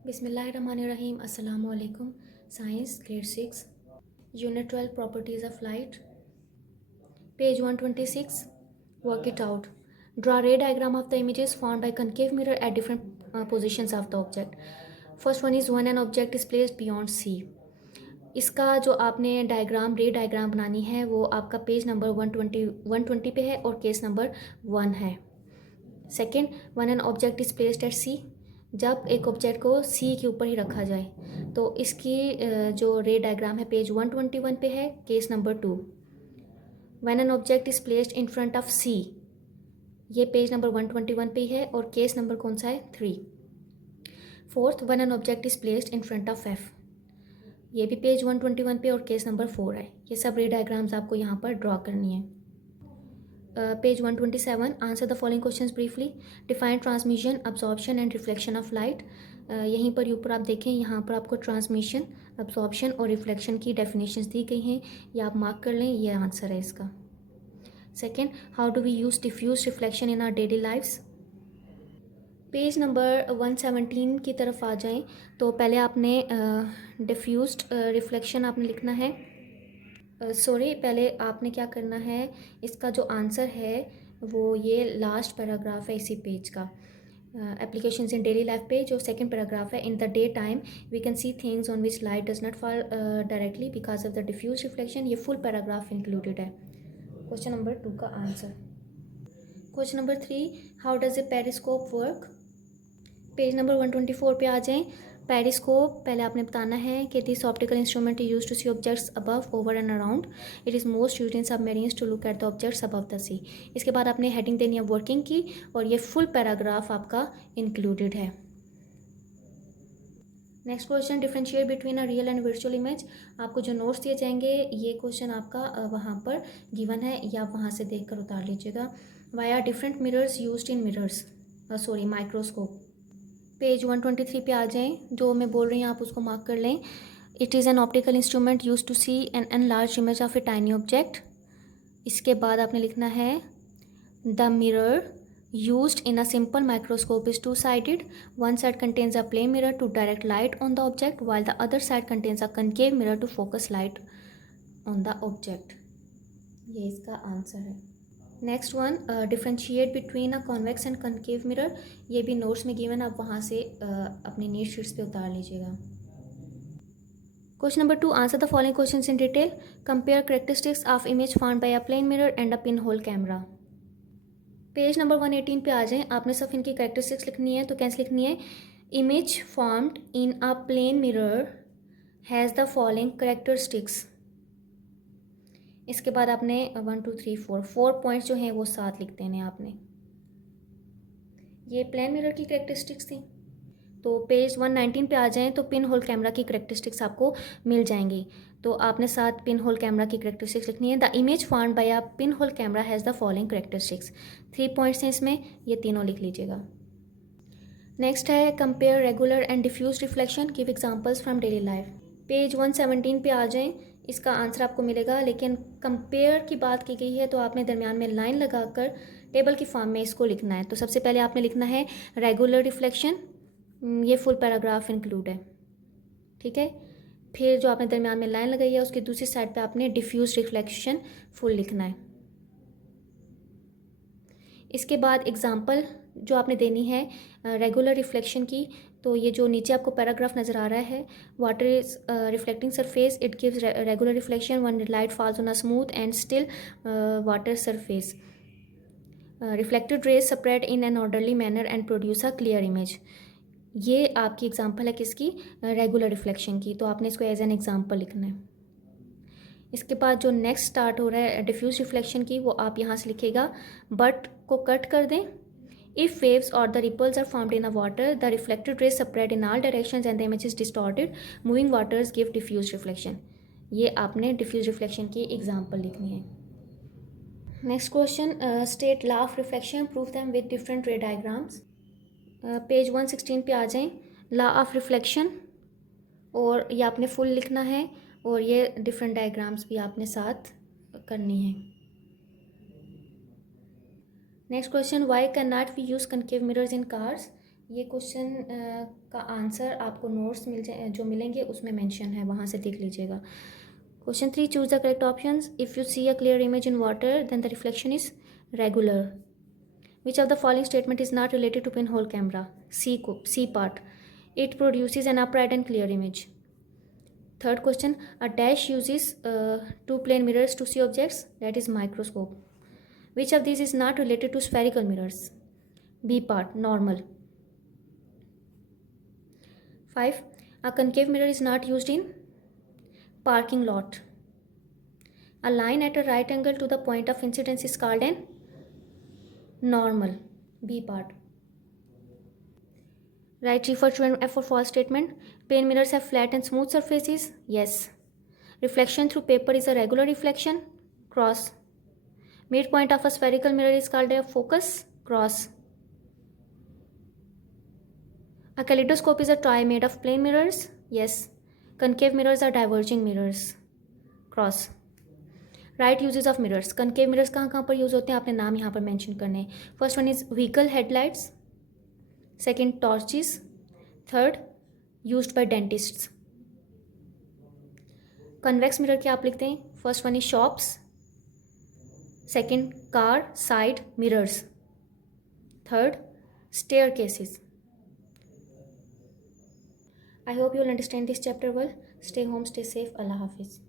बिस्मिल्लाहिर्रहमानिर्रहीम। अस्सलामु अलैकुम। Science grade 6 unit 12 properties of light, page 126। Work it out. Draw रे diagram of the images formed by concave mirror at different positions of the object. First one is when an object is placed beyond C. इसका जो आपने diagram रे diagram बनानी है वो आपका page number 120 पे है और केस नंबर 1 है। Second, one an object is placed at C, जब एक ऑब्जेक्ट को सी के ऊपर ही रखा जाए तो इसकी जो रे डायग्राम है पेज 121 पे है, case number 2। When an object is placed in front of C, ये पेज नंबर 121 पे ही है और केस नंबर कौन सा है, 3। Fourth, when an object is placed in front of F, ये भी पेज 121 पे और केस नंबर 4 है। ये सब रे डायग्राम्स आपको यहाँ पर ड्रॉ करनी है। Page 127, answer the following questions briefly. Define transmission, absorption and reflection of light. यहीं पर ऊपर आप देखें, यहाँ पर आपको ट्रांसमिशन, अब्जॉर्प्शन और रिफ्लेक्शन की डेफिनेशंस दी गई हैं, ये आप मार्क कर लें, ये आंसर है इसका। Second, how do we use diffuse reflection in our daily lifes. Page number 117 की तरफ आ जाएं तो पहले आपने डिफ्यूज्ड रिफ्लेक्शन आपने लिखना है। पहले आपने क्या करना है, इसका जो आंसर है वो ये लास्ट पैराग्राफ है इसी पेज का, एप्लीकेशंस इन डेली लाइफ पे जो सेकंड पैराग्राफ है। In the day time we can see things on which light does not fall directly because of the diffuse reflection, ये फुल पैराग्राफ इंक्लूडेड है। Question number 2 का आंसर। Question number 3, how does a periscope work. Page number 124 पे आ जाएं। Periscope पहले आपने बताना है कि this optical instrument use to see objects above, over and around. It is most used in submarines to look at the objects above the sea. इसके बाद आपने हेडिंग देनी है वर्किंग की और ये फुल पैराग्राफ आपका इंक्लूडेड है। Next question, differentiate between a real and virtual image. आपको जो नोट्स दिए जाएंगे ये क्वेश्चन आपका वहाँ पर गिवन है, या आप वहाँ से देख कर उतार लीजिएगा। Why are different mirrors used in mirrors, microscope. Page 123 पे आ जाएं, जो मैं बोल रही हूँ आप उसको मार्क कर लें। It is an optical instrument use to see an enlarge image of a tiny object. इसके बाद आपने लिखना है the mirror used in a simple microscope is two-sided. One side contains a plane mirror to direct light on the object, while the other side contains a concave mirror to focus light on the object. ये इसका answer है। Next one, differentiate between a convex and concave mirror. ये भी notes में given, आप वहाँ से अपनी नीट शीट्स पे उतार लीजिएगा। Question number 2, answer the following questions in detail. Compare characteristics of image found by a plane mirror and a pin hole camera. Page number 118 पे आ जाएं। आपने सिर्फ इनकी करेक्टरिस्टिक्स लिखनी है, तो कैसे लिखनी है, image formed in a plane mirror has the following characteristics. इसके बाद आपने 1 2 3 4 पॉइंट्स जो हैं वो 7 लिख देने आपने। ये प्लेन मिरर की करेक्टरिस्टिक्स थी। तो पेज 119 पे आ जाएं तो पिन होल कैमरा की करेक्टरिस्टिक्स आपको मिल जाएंगी। तो आपने 7 पिन होल कैमरा की करेक्टरिस्टिक्स लिखनी है। The image found by a pin hole camera has the following characteristics. 3 points हैं इसमें, ये तीनों लिख लीजिएगा। नेक्स्ट है compare regular and diffuse reflection, give examples from daily life. Page 117 पे आ जाएं, इसका आंसर आपको मिलेगा, लेकिन कंपेयर की बात की गई है तो आपने दरमियान में लाइन लगाकर टेबल की फॉर्म में इसको लिखना है। तो सबसे पहले आपने लिखना है रेगुलर रिफ्लेक्शन, ये फुल पैराग्राफ इंक्लूड है, ठीक है। फिर जो आपने दरमियान में लाइन लगाई है उसकी दूसरी साइड पे आपने डिफ्यूज रिफ्लेक्शन फुल लिखना है। इसके बाद एग्जांपल जो आपने देनी है रेगुलर रिफ्लेक्शन की, तो ये जो नीचे आपको पैराग्राफ नज़र आ रहा है, water is reflecting surface, it gives regular reflection when light falls on a smooth and still water surface. Reflected rays spread in an orderly manner and produce a clear image. ये आपकी example है किसकी, regular reflection की, तो आपने इसको as an example लिखना है। इसके बाद जो नेक्स्ट स्टार्ट हो रहा है डिफ्यूज रिफ्लेक्शन की, वो आप यहाँ से लिखेगा, बट को कट कर दें। If waves or the ripples are formed in a water, the reflected rays spread in all directions and the image is distorted, moving waters give diffuse reflection. ये आपने डिफ्यूज रिफ्लेक्शन की example लिखनी है। Next question, state law of reflection, prove them with different ray diagrams. Page 116 पे आ जाएं। Law of reflection, और ये आपने फुल लिखना है और ये डिफरेंट डायग्राम्स भी आपने साथ करनी है। Next question, why can not we use concave mirrors in cars. ये क्वेश्चन का आंसर आपको नोट्स जो मिलेंगे उसमें मेंशन है, वहाँ से देख लीजिएगा। Question 3, choose the correct options. If you see a clear image in water then the reflection is regular. Which of the following statement is not related to pin hole camera? C part, it produces an upright and clear image. Third question, a dash uses two plane mirrors to see objects, that is microscope. Which of these is not related to spherical mirrors? B part, normal. 5, a concave mirror is not used in parking lot. A line at a right angle to the point of incidence is called an normal. B part. Right, true for true and F for false statement. Plane mirrors have flat and smooth surfaces. Yes. Reflection through paper is a regular reflection. Cross. Midpoint of a spherical mirror is called a focus. Cross. A kaleidoscope is a toy made of plane mirrors. Yes. Concave mirrors are diverging mirrors. Cross. Right uses of mirrors. Concave mirrors कहाँ कहाँ पर use होते हैं, आपने नाम यहाँ पर mention करने हैं। First one is vehicle headlights, second torches, third used by dentists. Convex mirror क्या आप लिखते हैं? First one is shops, second car side mirrors, third staircases. I hope you will understand this chapter well. Stay home, stay safe. Allah Hafiz.